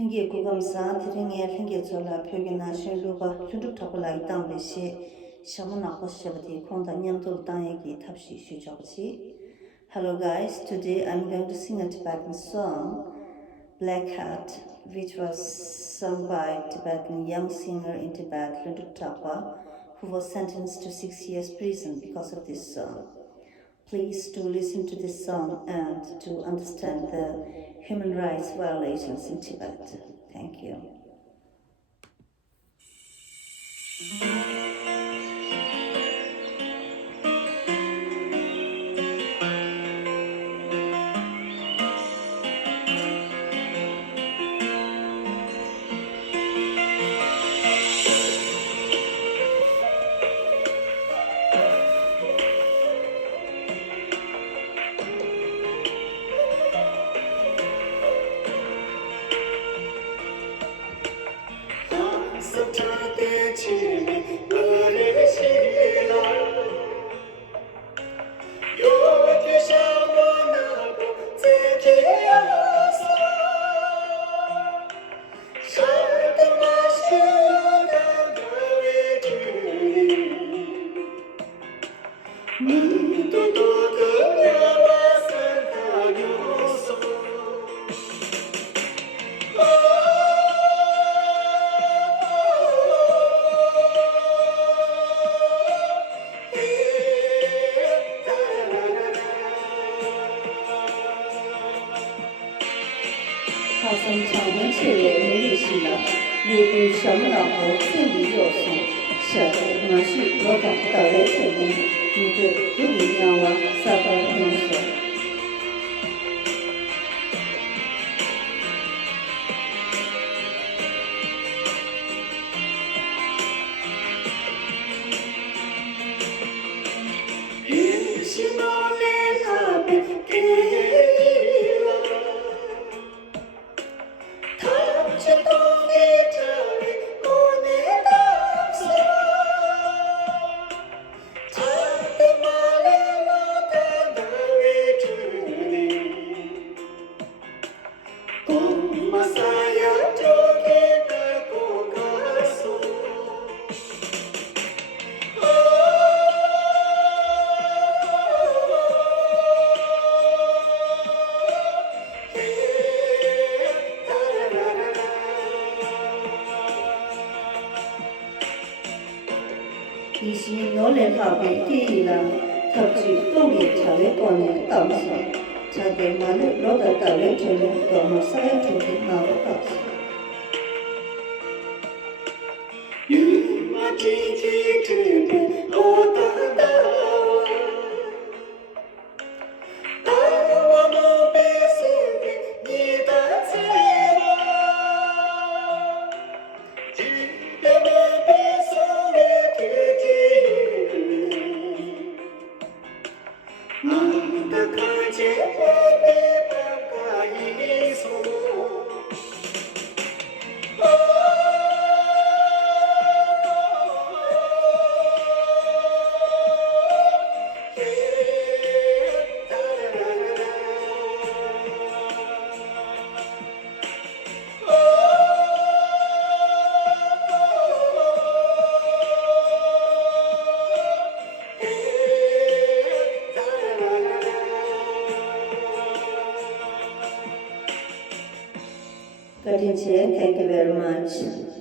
Lingi kugamsa thiringe lingi chola pyogina shinluba chunduk tapala itang beshi shamana khoshabati khonda nyamdul tangegi tapshi shujabchi. Hello guys, today I'm going to sing a Tibetan song, Black Hat, which was sung by a Tibetan young singer in Tibet, Lunduk Tapa, who was sentenced to 6 years prison because of this song. Please do listen to this song and to understand the human rights violations in Tibet. Thank you.他从长天切月每日洗了，六部小木老婆千里若送，小的马须罗达到来成功，你的独立让我撒到用手。一些老人好比第一了，特指工业条例观念导向，差点马路老的道路程度多么少有出现马路导向。Thank you very much.